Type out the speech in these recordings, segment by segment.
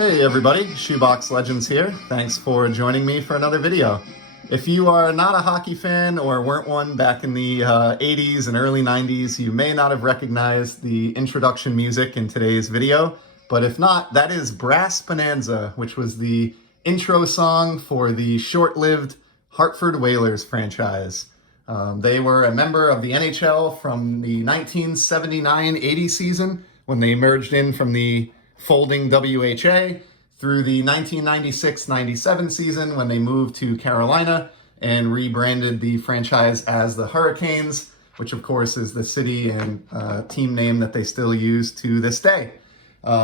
Hey everybody, Shoebox Legends here. Thanks for joining me for another video. If you are not a hockey fan or weren't one back in the 80s and early 90s, you may not have recognized the introduction music in today's video. But if not, that is Brass Bonanza, which was the intro song for the short-lived Hartford Whalers franchise. They were a member of the NHL from the 1979-80 season when they merged in from the folding WHA through the 1996-97 season when they moved to Carolina and rebranded the franchise as the Hurricanes, which of course is the city and team name that they still use to this day.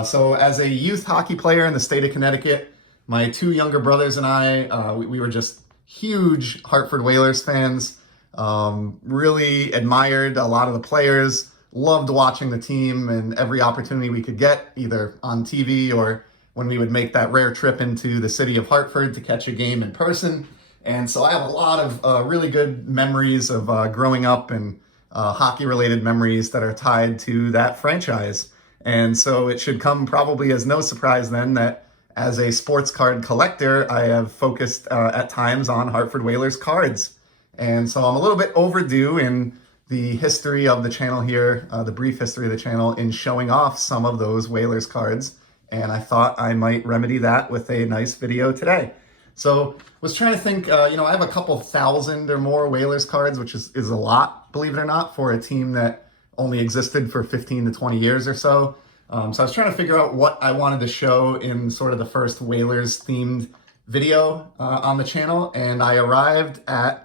So as a youth hockey player in the state of Connecticut, my two younger brothers and I, we were just huge Hartford Whalers fans, really admired a lot of the players, loved watching the team and every opportunity we could get, either on TV or when we would make that rare trip into the city of Hartford to catch a game in person. And so I have a lot of really good memories of growing up and hockey-related memories that are tied to that franchise. And so it should come probably as no surprise then that as a sports card collector, I have focused at times on Hartford Whalers cards. And so I'm a little bit overdue in the history of the channel here, the brief history of the channel, in showing off some of those Whalers cards. And I thought I might remedy that with a nice video today. So was trying to think, I have a couple thousand or more Whalers cards, which is a lot, believe it or not, for a team that only existed for 15 to 20 years or so. So I was trying to figure out what I wanted to show in sort of the first Whalers themed video on the channel. And I arrived at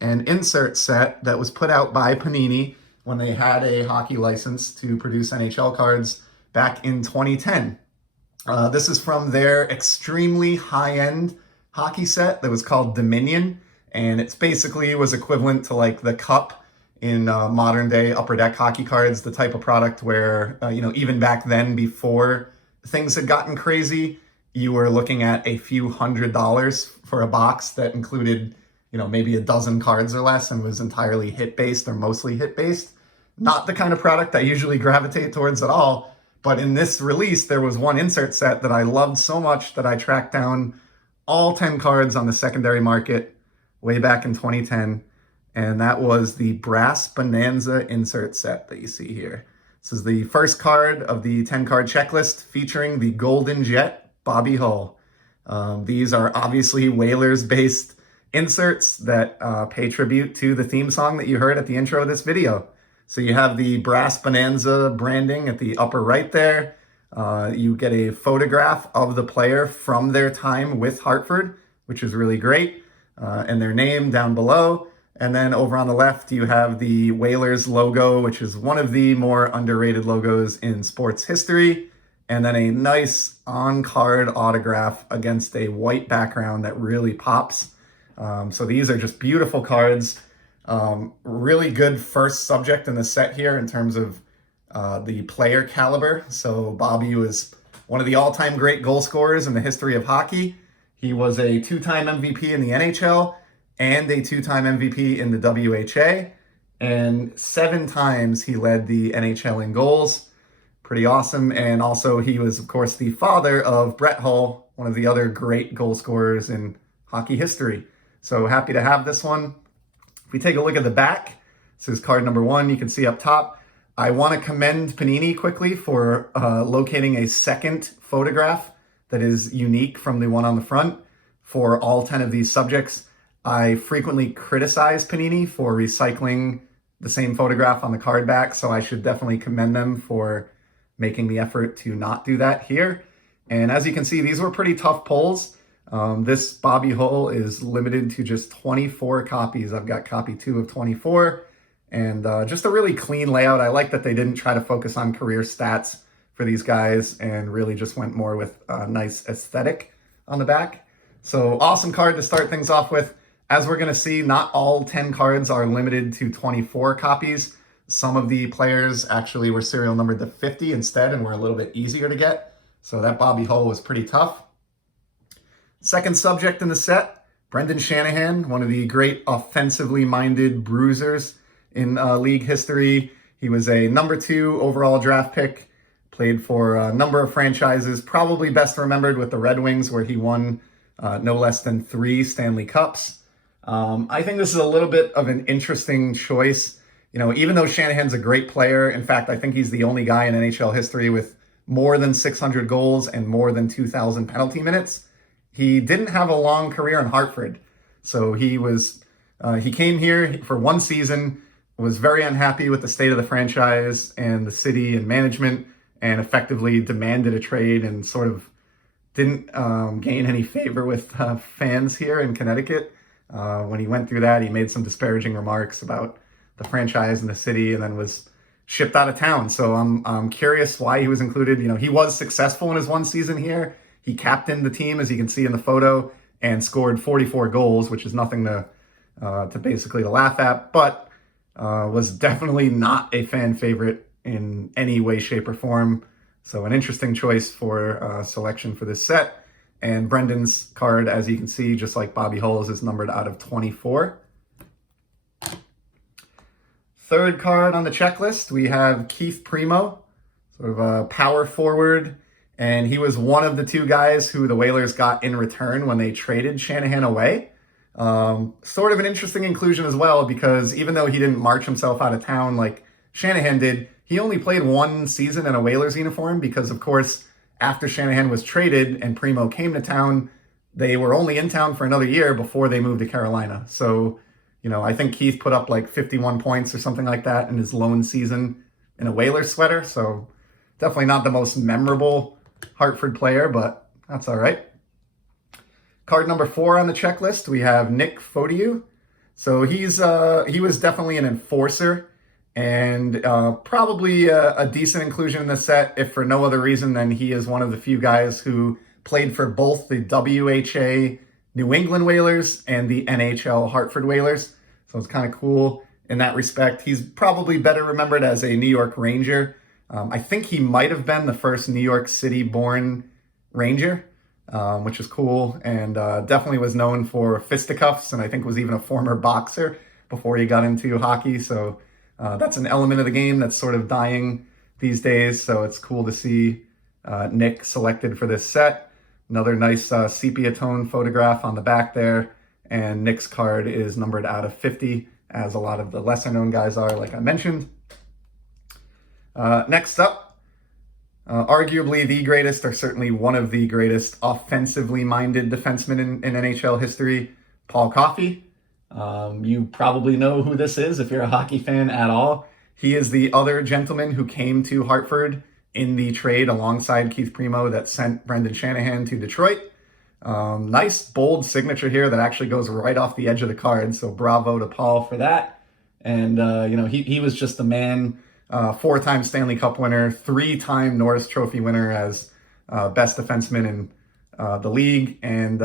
an insert set that was put out by Panini when they had a hockey license to produce NHL cards back in 2010. This is from their extremely high-end hockey set that was called Dominion, and it's basically was equivalent to like the Cup in modern day Upper Deck hockey cards, the type of product where, even back then before things had gotten crazy, you were looking at a few $100s for a box that included maybe a dozen cards or less and was entirely hit-based or mostly hit-based. Not the kind of product I usually gravitate towards at all, but in this release, there was one insert set that I loved so much that I tracked down all 10 cards on the secondary market way back in 2010, and that was the Brass Bonanza insert set that you see here. This is the first card of the 10-card checklist featuring the Golden Jet Bobby Hull. These are obviously Whalers-based inserts that pay tribute to the theme song that you heard at the intro of this video. So you have the Brass Bonanza branding at the upper right there. You get a photograph of the player from their time with Hartford, which is really great, and their name down below. And then over on the left, you have the Whalers logo, which is one of the more underrated logos in sports history. And then a nice on-card autograph against a white background that really pops. So these are just beautiful cards. Really good first subject in the set here in terms of the player caliber. So Bobby was one of the all-time great goal scorers in the history of hockey. He was a two-time MVP in the NHL and a two-time MVP in the WHA. And 7 times he led the NHL in goals. Pretty awesome. And also he was, of course, the father of Brett Hull, one of the other great goal scorers in hockey history. So happy to have this one. If we take a look at the back, this is card number 1. You can see up top. I want to commend Panini quickly for locating a second photograph that is unique from the one on the front for all 10 of these subjects. I frequently criticize Panini for recycling the same photograph on the card back, so I should definitely commend them for making the effort to not do that here. And as you can see, these were pretty tough pulls. This Bobby Hull is limited to just 24 copies. I've got copy 2 of 24, and just a really clean layout. I like that they didn't try to focus on career stats for these guys and really just went more with a nice aesthetic on the back. So awesome card to start things off with. As we're going to see, not all 10 cards are limited to 24 copies. Some of the players actually were serial numbered to 50 instead and were a little bit easier to get. So that Bobby Hull was pretty tough. Second subject in the set, Brendan Shanahan, one of the great offensively minded bruisers in league history. He was a number 2 overall draft pick Played for a number of franchises, probably best remembered with the Red Wings, where he won no less than 3 Stanley Cups. I think this is a little bit of an interesting choice. Even though Shanahan's a great player, in fact, I think he's the only guy in NHL history with more than 600 goals and more than 2,000 penalty minutes, he didn't have a long career in Hartford. So he came here for 1 season, was very unhappy with the state of the franchise and the city and management, and effectively demanded a trade and sort of didn't gain any favor with fans here in Connecticut. When he went through that, he made some disparaging remarks about the franchise and the city, and then was shipped out of town. So I'm curious why he was included. He was successful in his 1 season here. He captained the team, as you can see in the photo, and scored 44 goals, which is nothing to basically laugh at, but was definitely not a fan favorite in any way, shape, or form. So an interesting choice for selection for this set. And Brendan's card, as you can see, just like Bobby Hull's, is numbered out of 24. Third card on the checklist, we have Keith Primo, sort of a power forward. And he was one of the 2 guys who the Whalers got in return when they traded Shanahan away. Sort of an interesting inclusion as well, because even though he didn't march himself out of town like Shanahan did, he only played 1 season in a Whalers uniform because, of course, after Shanahan was traded and Primo came to town, they were only in town for another year before they moved to Carolina. So, I think Keith put up like 51 points or something like that in his lone season in a Whalers sweater. So definitely not the most memorable Hartford player, but that's all right. Card number 4 on the checklist, we have Nick Foligno. So he was definitely an enforcer, and probably a decent inclusion in the set, if for no other reason than he is one of the few guys who played for both the WHA New England Whalers and the NHL Hartford Whalers. So it's kind of cool in that respect. He's probably better remembered as a New York Ranger. I think he might have been the first New York City-born Ranger, which is cool, and definitely was known for fisticuffs, and I think was even a former boxer before he got into hockey. So that's an element of the game that's sort of dying these days. So it's cool to see Nick selected for this set. Another nice sepia tone photograph on the back there, and Nick's card is numbered out of 50, as a lot of the lesser known guys are, like I mentioned. Next up, arguably the greatest, or certainly one of the greatest offensively minded defensemen in NHL history, Paul Coffey. You probably know who this is if you're a hockey fan at all. He is the other gentleman who came to Hartford in the trade alongside Keith Primo that sent Brendan Shanahan to Detroit. Nice bold signature here that actually goes right off the edge of the card. So bravo to Paul for that. And, he was just the man. 4-time Stanley Cup winner, 3-time Norris Trophy winner as best defenseman in the league, and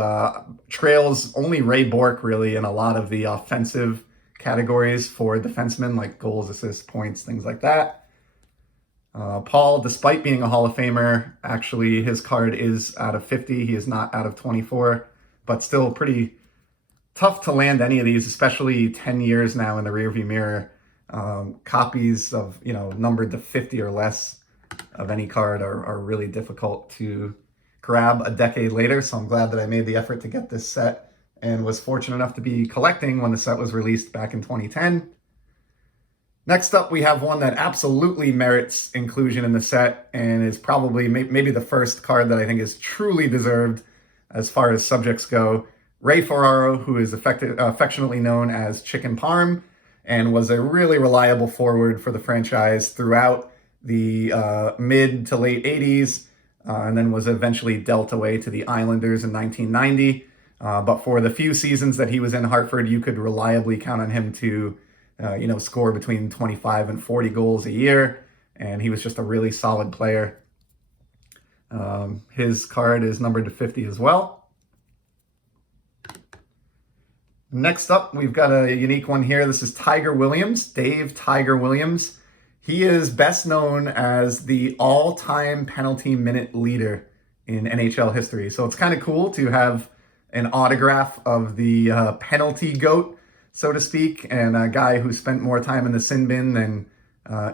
trails only Ray Bourque really in a lot of the offensive categories for defensemen, like goals, assists, points, things like that. Paul, despite being a Hall of Famer, actually his card is out of 50. He is not out of 24, but still pretty tough to land any of these, especially 10 years now in the rearview mirror. Copies of, numbered to 50 or less of any card are really difficult to grab a decade later. So I'm glad that I made the effort to get this set and was fortunate enough to be collecting when the set was released back in 2010. Next up, we have one that absolutely merits inclusion in the set and is probably maybe the first card that I think is truly deserved as far as subjects go. Ray Ferriero, who is affectionately known as Chicken Parm, and was a really reliable forward for the franchise throughout the mid to late 80s, and then was eventually dealt away to the Islanders in 1990. But for the few seasons that he was in Hartford, you could reliably count on him to score between 25 and 40 goals a year, and he was just a really solid player. His card is numbered to 50 as well. Next up, we've got a unique one here. This is Tiger Williams, Dave Tiger Williams. He is best known as the all-time penalty minute leader in NHL history. So it's kind of cool to have an autograph of the penalty GOAT, so to speak, and a guy who spent more time in the sin bin than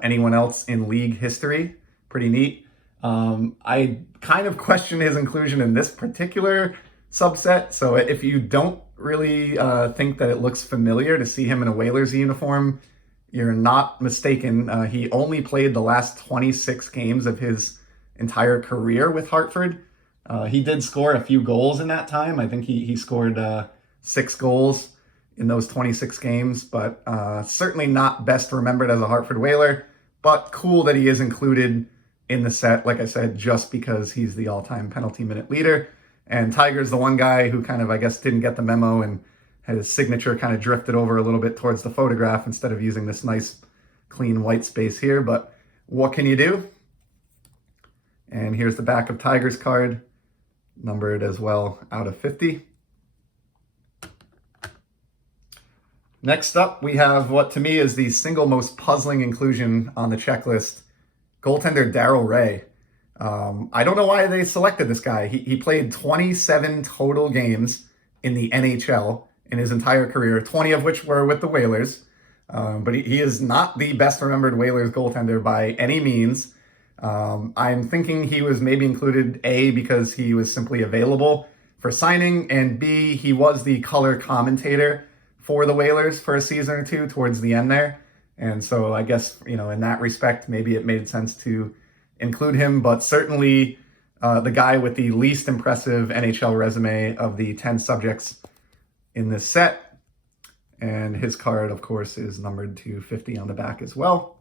anyone else in league history. Pretty neat. I kind of question his inclusion in this particular subset. So if you don't really think that it looks familiar to see him in a Whalers uniform, you're not mistaken. He only played the last 26 games of his entire career with Hartford. He did score a few goals in that time. I think he scored 6 goals in those 26 games, but certainly not best remembered as a Hartford Whaler. But cool that he is included in the set, like I said, just because he's the all-time penalty minute leader. And Tiger's the one guy who kind of, I guess, didn't get the memo and had his signature kind of drifted over a little bit towards the photograph instead of using this nice, clean white space here. But what can you do? And here's the back of Tiger's card, numbered as well out of 50. Next up, we have what to me is the single most puzzling inclusion on the checklist, goaltender Darryl Ray. I don't know why they selected this guy. He played 27 total games in the NHL in his entire career, 20 of which were with the Whalers. But he is not the best remembered Whalers goaltender by any means. I'm thinking he was maybe included, A, because he was simply available for signing, and B, he was the color commentator for the Whalers for a season or two towards the end there. And so I guess, in that respect, maybe it made sense to include him, but certainly the guy with the least impressive NHL resume of the 10 subjects in this set. And his card, of course, is numbered to 50 on the back as well.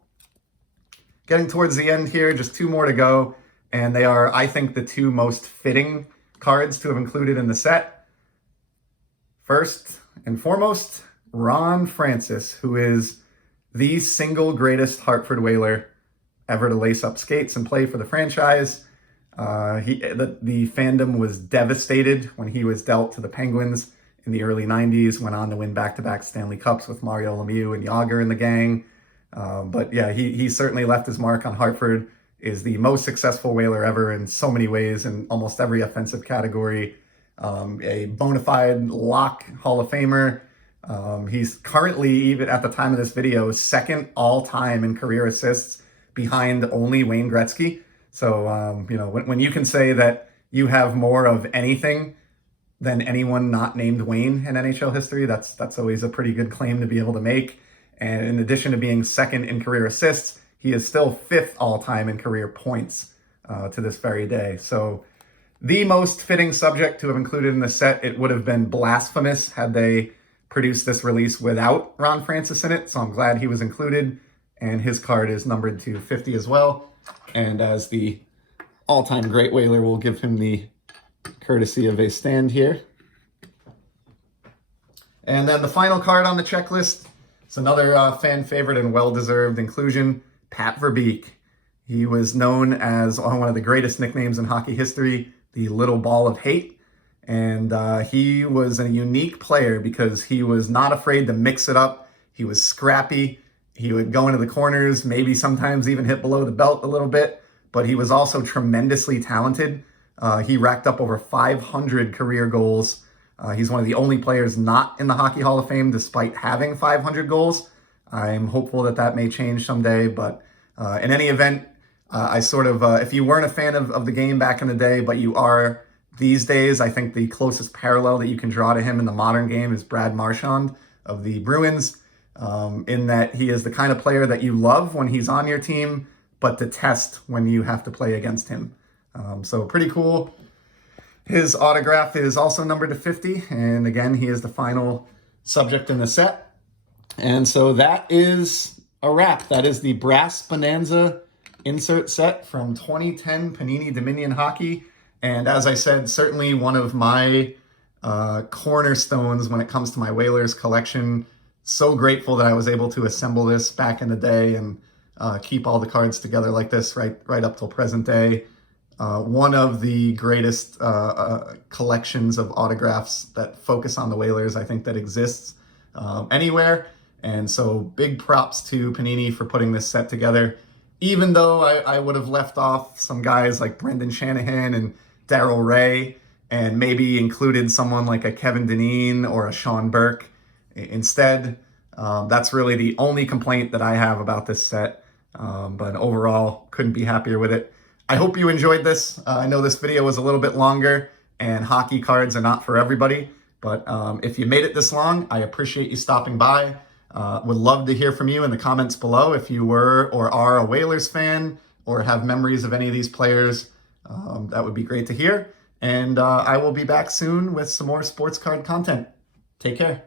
Getting towards the end here, just 2 more to go. And they are, I think, the 2 most fitting cards to have included in the set. First and foremost, Ron Francis, who is the single greatest Hartford Whaler ever to lace up skates and play for the franchise. The fandom was devastated when he was dealt to the Penguins in the early 90s, went on to win back-to-back Stanley Cups with Mario Lemieux and Yager in the gang. But yeah, he certainly left his mark on Hartford, is the most successful Whaler ever in so many ways in almost every offensive category. A bona fide lock Hall of Famer. He's currently, even at the time of this video, second all-time in career assists behind only Wayne Gretzky. So, when you can say that you have more of anything than anyone not named Wayne in NHL history, that's always a pretty good claim to be able to make. And in addition to being second in career assists, he is still 5th all-time in career points to this very day. So the most fitting subject to have included in the set, it would have been blasphemous had they produced this release without Ron Francis in it. So I'm glad he was included. And his card is numbered to 50 as well. And as the all-time great Whaler, we'll give him the courtesy of a stand here. And then the final card on the checklist, it's another fan favorite and well-deserved inclusion, Pat Verbeek. He was known as one of the greatest nicknames in hockey history, the Little Ball of Hate. And he was a unique player because he was not afraid to mix it up. He was scrappy. He would go into the corners, maybe sometimes even hit below the belt a little bit, but he was also tremendously talented. He racked up over 500 career goals. He's one of the only players not in the Hockey Hall of Fame despite having 500 goals. I'm hopeful that may change someday, but in any event, I sort of, if you weren't a fan of the game back in the day, but you are these days, I think the closest parallel that you can draw to him in the modern game is Brad Marchand of the Bruins. In that he is the kind of player that you love when he's on your team, but detest when you have to play against him. So pretty cool. His autograph is also numbered to 50. And again, he is the final subject in the set. And so that is a wrap. That is the Brass Bonanza insert set from 2010 Panini Dominion Hockey. And as I said, certainly one of my cornerstones when it comes to my Whalers collection. So grateful that I was able to assemble this back in the day and keep all the cards together like this right up till present day. One of the greatest collections of autographs that focus on the Whalers, I think, that exists anywhere. And so big props to Panini for putting this set together. Even though I would have left off some guys like Brendan Shanahan and Darryl Ray and maybe included someone like a Kevin Dineen or a Sean Burke instead. That's really the only complaint that I have about this set. But overall, couldn't be happier with it. I hope you enjoyed this. I know this video was a little bit longer, and hockey cards are not for everybody. But if you made it this long, I appreciate you stopping by. Would love to hear from you in the comments below if you were or are a Whalers fan or have memories of any of these players. That would be great to hear. And I will be back soon with some more sports card content. Take care.